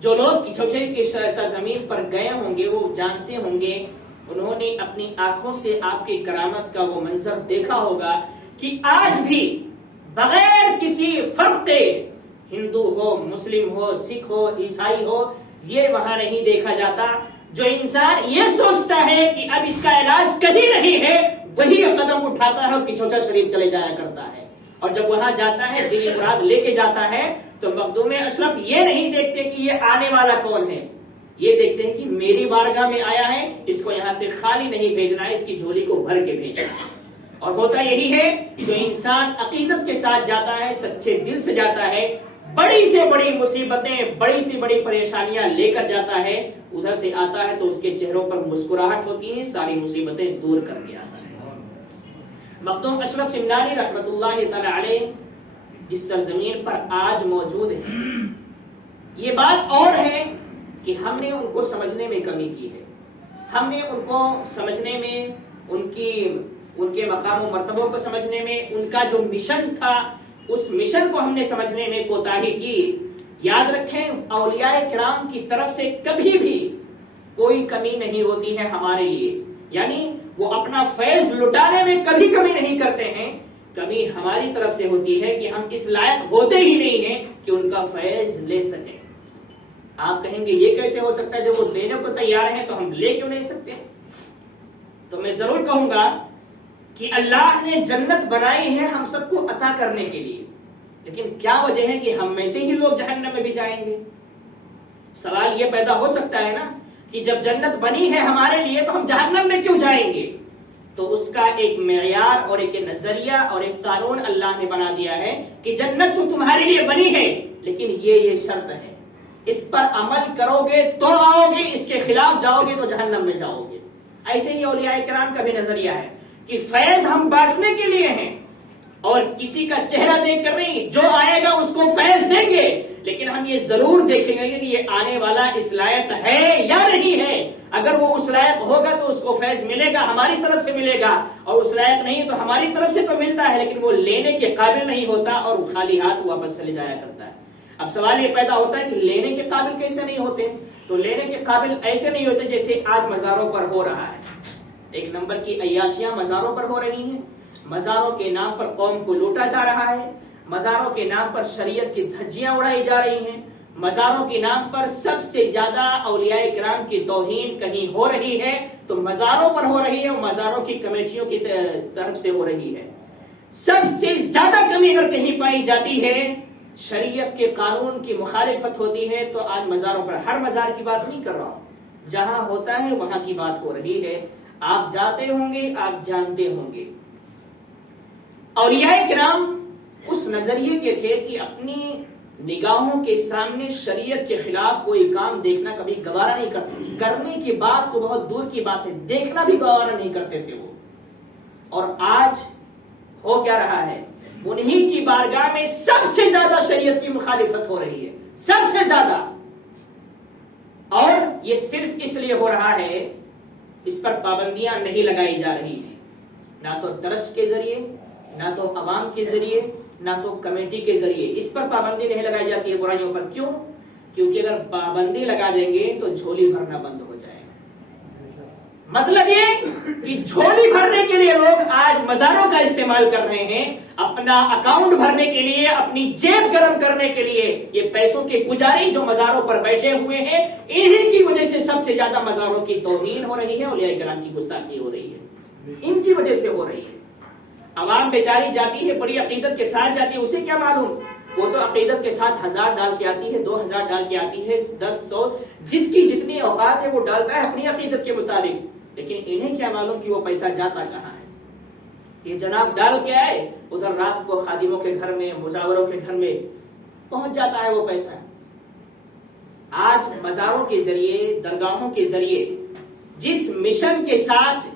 جو لوگ کچھوچھے کی سرزمین پر گئے ہوں گے وہ جانتے ہوں گے، انہوں نے اپنی آنکھوں سے آپ کی کرامت کا وہ منظر دیکھا ہوگا کہ آج بھی بغیر کسی فرق کے، ہندو ہو، مسلم ہو، سکھ ہو، عیسائی ہو، یہ وہاں نہیں دیکھا جاتا۔ جو انسان یہ سوچتا ہے کہ اب اس کا علاج کہیں نہیں ہے، وہی قدم اٹھاتا ہے اور کچھوچھا شریف چلے جایا کرتا ہے، اور جب وہاں جاتا ہے دل مراد لے کے جاتا ہے تو مخدوم اشرف یہ نہیں دیکھتے کہ یہ آنے والا کون ہے، یہ دیکھتے ہیں کہ میری بارگاہ میں آیا ہے، اس کو یہاں سے خالی نہیں بھیجنا ہے، اس کی جھولی کو بھر کے بھیجنا ہے۔ اور ہوتا یہی ہے، جو انسان عقیدت کے ساتھ جاتا ہے، سچے دل سے جاتا ہے، بڑی سے بڑی مصیبتیں، بڑی سے بڑی پریشانیاں لے کر جاتا ہے، ادھر سے آتا ہے تو اس کے چہروں پر مسکراہٹ ہوتی ہے، ساری مصیبتیں دور کر کے آتا ہے۔ مخدوم اشرف سمنانی رحمت اللہ تعالی علیہ جس سرزمین پر آج موجود ہے، یہ بات اور ہے کہ ہم نے ان کو سمجھنے میں کمی کی ہے، ہم نے ان کو سمجھنے میں، ان کے مقام و مرتبوں کو سمجھنے میں، ان کا جو مشن تھا اس مشن کو ہم نے سمجھنے میں کوتاہی کی۔ یاد رکھیں، اولیاء کرام کی طرف سے کبھی بھی کوئی کمی نہیں ہوتی ہے ہمارے لیے، یعنی وہ اپنا فیض لٹانے میں کبھی کمی نہیں کرتے ہیں، کمی ہماری طرف سے ہوتی ہے کہ ہم اس لائق ہوتے ہی نہیں ہیں کہ ان کا فیض لے سکیں۔ آپ کہیں گے یہ کیسے ہو سکتا ہے، جب وہ دینے کو تیار ہیں تو ہم لے کیوں نہیں سکتے؟ تو میں ضرور کہوں گا کہ اللہ نے جنت بنائی ہے ہم سب کو عطا کرنے کے لیے، لیکن کیا وجہ ہے کہ ہم میں سے ہی لوگ جہنم میں بھی جائیں گے؟ سوال یہ پیدا ہو سکتا ہے نا کہ جب جنت بنی ہے ہمارے لیے تو ہم جہنم میں کیوں جائیں گے؟ تو اس کا ایک معیار اور ایک نظریہ اور ایک قانون اللہ نے بنا دیا ہے کہ جنت تو تمہارے لیے بنی ہے، لیکن یہ شرط ہے، اس پر عمل کرو گے تو آؤ گے، اس کے خلاف جاؤ گے تو جہنم میں جاؤ گے۔ ایسے ہی اولیاء کرام کا بھی نظریہ ہے کہ فیض ہم بانٹنے کے لیے ہیں، اور کسی کا چہرہ دیکھ کر نہیں، جو آئے گا اس کو فیض دیں گے، لیکن ہم یہ ضرور دیکھیں گے کہ یہ آنے والا اس لائق ہے یا نہیں ہے۔ اگر وہ اس لائق ہوگا تو اس کو فیض ملے گا، ہماری طرف سے ملے گا، اور اس لائق نہیں تو ہماری طرف سے تو ملتا ہے لیکن وہ لینے کے قابل نہیں ہوتا اور وہ خالی ہاتھ واپس چلے جایا کرتا ہے۔ اب سوال یہ پیدا ہوتا ہے کہ لینے کے قابل کیسے نہیں ہوتے؟ تو لینے کے قابل ایسے نہیں ہوتے جیسے آج مزاروں پر ہو رہا ہے۔ ایک نمبر کی عیاشیاں مزاروں پر ہو رہی ہیں، مزاروں کے نام پر قوم کو لوٹا جا رہا ہے، مزاروں کے نام پر شریعت کی دھجیاں اڑائی جا رہی ہیں، مزاروں کے نام پر سب سے زیادہ اولیاء کرام کی توہین کہیں ہو رہی ہے تو مزاروں پر ہو رہی ہے، مزاروں کی کمیٹیوں کی طرف سے ہو رہی ہے۔ سب سے زیادہ کمی اگر کہیں پائی جاتی ہے، شریعت کے قانون کی مخالفت ہوتی ہے، تو آج مزاروں پر، ہر مزار کی بات نہیں کر رہا ہوں، جہاں ہوتا ہے وہاں کی بات ہو رہی ہے، آپ جاتے ہوں گے، آپ جانتے ہوں گے۔ اولیاء کرام اس نظریے کے تھے کہ اپنی نگاہوں کے سامنے شریعت کے خلاف کوئی کام دیکھنا کبھی گوارا نہیں کرتے، کرنے کی بات تو بہت دور کی بات ہے، دیکھنا بھی گوارا نہیں کرتے تھے وہ۔ اور آج ہو کیا رہا ہے؟ انہی کی بارگاہ میں سب سے زیادہ شریعت کی مخالفت ہو رہی ہے، سب سے زیادہ، اور یہ صرف اس لیے ہو رہا ہے، اس پر پابندیاں نہیں لگائی جا رہی ہیں، نہ تو ٹرسٹ کے ذریعے، نہ تو عوام کے ذریعے، نہ تو کمیٹی کے ذریعے، اس پر پابندی نہیں لگائی جاتی ہے برائیوں پر۔ کیوں؟ کیونکہ اگر پابندی لگا دیں گے تو جھولی بھرنا بند ہو جائے گا۔ مطلب یہ کہ جھولی بھرنے کے لیے لوگ آج مزاروں کا استعمال کر رہے ہیں، اپنا اکاؤنٹ بھرنے کے لیے، اپنی جیب گرم کرنے کے لیے۔ یہ پیسوں کے پجاری جو مزاروں پر بیٹھے ہوئے ہیں، انہی کی وجہ سے سب سے زیادہ مزاروں کی توہین ہو رہی ہے، اولیاء کرام کی گستاخی ہو رہی ہے، ان کی وجہ سے ہو رہی ہے۔ عوام بیچاری جاتی ہے، بڑی عقیدت کے ساتھ جاتی ہے، اسے کیا معلوم، وہ تو عقیدت کے ساتھ 1000 ڈال کے آتی ہے، 2000 ڈال کے آتی ہے، 10 100، جس کی جتنی اوقات ہے وہ ڈالتا ہے اپنی عقیدت کے مطابق، لیکن انہیں کیا معلوم کہ وہ پیسہ جاتا کہاں ہے۔ یہ جناب ڈال کے آئے، ادھر رات کو خادموں کے گھر میں، مزاوروں کے گھر میں پہنچ جاتا ہے وہ پیسہ۔ آج مزاروں کے ذریعے، درگاہوں کے ذریعے جس مشن کے ساتھ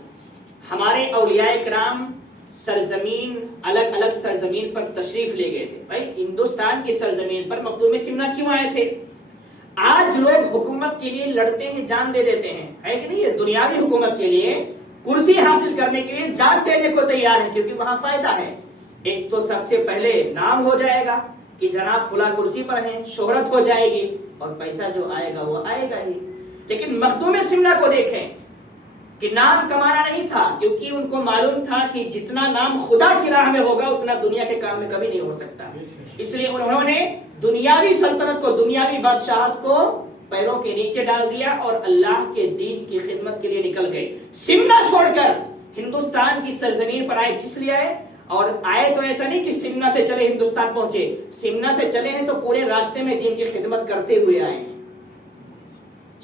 ہمارے اولیاء کرام سرزمین، الگ الگ سرزمین پر تشریف لے گئے تھے، بھائی ہندوستان کی سرزمین پر مخدوم سمنا کیوں آئے تھے؟ آج لوگ حکومت کے لیے لڑتے ہیں، جان دے دیتے ہیں، ہے کہ نہیں؟ دنیاوی حکومت کے لیے، کرسی حاصل کرنے کے لیے جان دینے کو تیار ہے، کیونکہ وہاں فائدہ ہے۔ ایک تو سب سے پہلے نام ہو جائے گا، کہ جناب فلاں کرسی پر ہیں، شہرت ہو جائے گی اور پیسہ جو آئے گا وہ آئے گا ہی. لیکن مخدوم سمنہ کو دیکھیں کہ نام کمانا نہیں تھا، کیونکہ ان کو معلوم تھا کہ جتنا نام خدا کی راہ میں ہوگا اتنا دنیا کے کام میں کبھی نہیں ہو سکتا. اس لیے انہوں نے دنیاوی سلطنت کو، دنیاوی بادشاہت کو پیروں کے نیچے ڈال دیا اور اللہ کے دین کی خدمت کے لیے نکل گئے. سمنہ چھوڑ کر ہندوستان کی سرزمین پر آئے. کس لیے آئے؟ اور آئے تو ایسا نہیں کہ سمنہ سے چلے ہندوستان پہنچے، سمنہ سے چلے ہیں تو پورے راستے میں دین کی خدمت کرتے ہوئے آئے ہیں،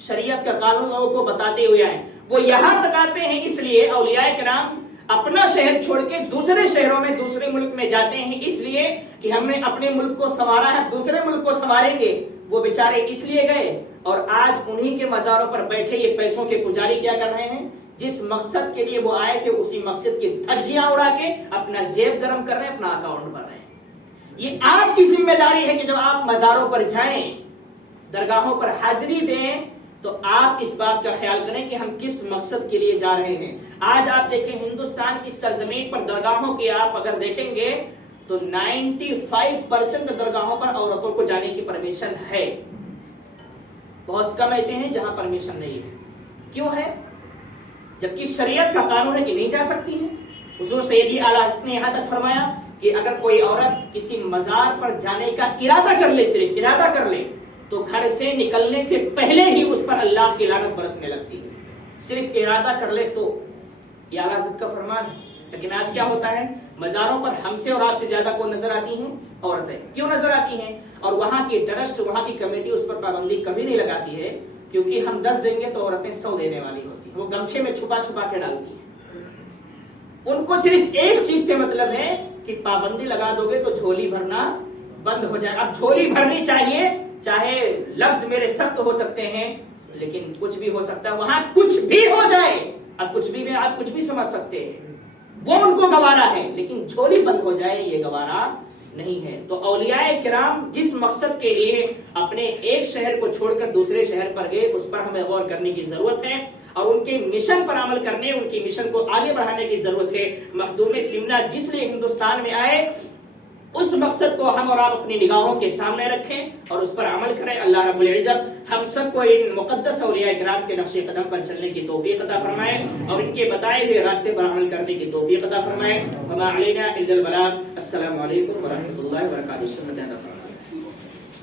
شریعت کا قانون لوگوں کو بتاتے ہوئے آئے. وہ یہاں تک آتے ہیں اس لیے اولیاء کرام اپنا شہر چھوڑ کے دوسرے شہروں میں، دوسرے ملک میں جاتے ہیں، اس لیے کہ ہم نے اپنے ملک کو سنوارا ہے، دوسرے ملک کو سنواریں گے. وہ بیچارے اس لیے گئے اور آج انہی کے مزاروں پر بیٹھے یہ پیسوں کے پجاری کیا کر رہے ہیں؟ جس مقصد کے لیے وہ آئے تھے اسی مقصد کی دھجیاں اڑا کے اپنا جیب گرم کر رہے ہیں، اپنا اکاؤنٹ بھر رہے ہیں. یہ آپ کی ذمہ داری ہے کہ جب آپ مزاروں پر جائیں، درگاہوں پر حاضری دیں، تو آپ اس بات کا خیال کریں کہ ہم کس مقصد کے لیے جا رہے ہیں. آج آپ دیکھیں ہندوستان کی سرزمین پر درگاہوں کی آپ اگر دیکھیں گے تو 95% درگاہوں پر عورتوں کو جانے کی پرمیشن ہے. بہت کم ایسے ہیں جہاں پرمیشن نہیں ہے. کیوں ہے؟ جبکہ شریعت کا قانون ہے کہ نہیں جا سکتی ہیں. حضور سیدی اعلیٰ حضرت نے یہاں تک فرمایا کہ اگر کوئی عورت کسی مزار پر جانے کا ارادہ کر لے، صرف ارادہ کر لے، تو گھر سے نکلنے سے پہلے ہی اس پر اللہ کی لعنت برسنے لگتی ہے. صرف ارادہ کر لے تو. یہ اعلیٰ حضرت کا فرمان ہے. لیکن آج کیا ہوتا ہے؟ مزاروں پر ہم سے اور آپ سے زیادہ کون نظر آتی ہیں؟ عورتیں. کیوں نظر آتی ہیں؟ اور وہاں کی ٹرسٹ، وہاں کی کمیٹی اس پر پابندی کبھی نہیں لگاتی ہے، کیونکہ ہم 10 دیں گے تو عورتیں 100 دینے والی ہوتی ہیں. وہ گمچھے میں چھپا چھپا کے ڈالتی ہیں. ان کو صرف ایک چیز سے مطلب ہے کہ پابندی لگا دو گے تو جھولی بھرنا بند ہو جائے. اب جھولی بھرنی چاہیے، چاہے لفظ میرے سخت ہو سکتے ہیں لیکن کچھ بھی ہو سکتا ہے. وہاں کچھ بھی ہو جائے، اب کچھ بھی میں آپ کچھ بھی سمجھ سکتے ہیں، وہ ان کو گوارا ہے، لیکن جھولی بند ہو جائے یہ گوارا نہیں ہے. تو اولیاء کرام جس مقصد کے لیے اپنے ایک شہر کو چھوڑ کر دوسرے شہر پر گئے، اس پر ہمیں غور کرنے کی ضرورت ہے اور ان کے مشن پر عمل کرنے، ان کی مشن کو آگے بڑھانے کی ضرورت ہے. مخدوم سمنہ جس لیے ہندوستان میں آئے، اس مقصد کو ہم اور آپ اپنی نگاہوں کے سامنے رکھیں اور اس پر عمل کریں. اللہ رب العزت ہم سب کو ان مقدس اولیاء کرام کے نقش قدم پر چلنے کی توفیق عطا فرمائے اور ان کے بتائے ہوئے راستے پر عمل کرنے کی توفیق عطا فرمائے. وما علینا الا البلاغ. السلام علیکم ورحمۃ اللہ وبرکاتہ.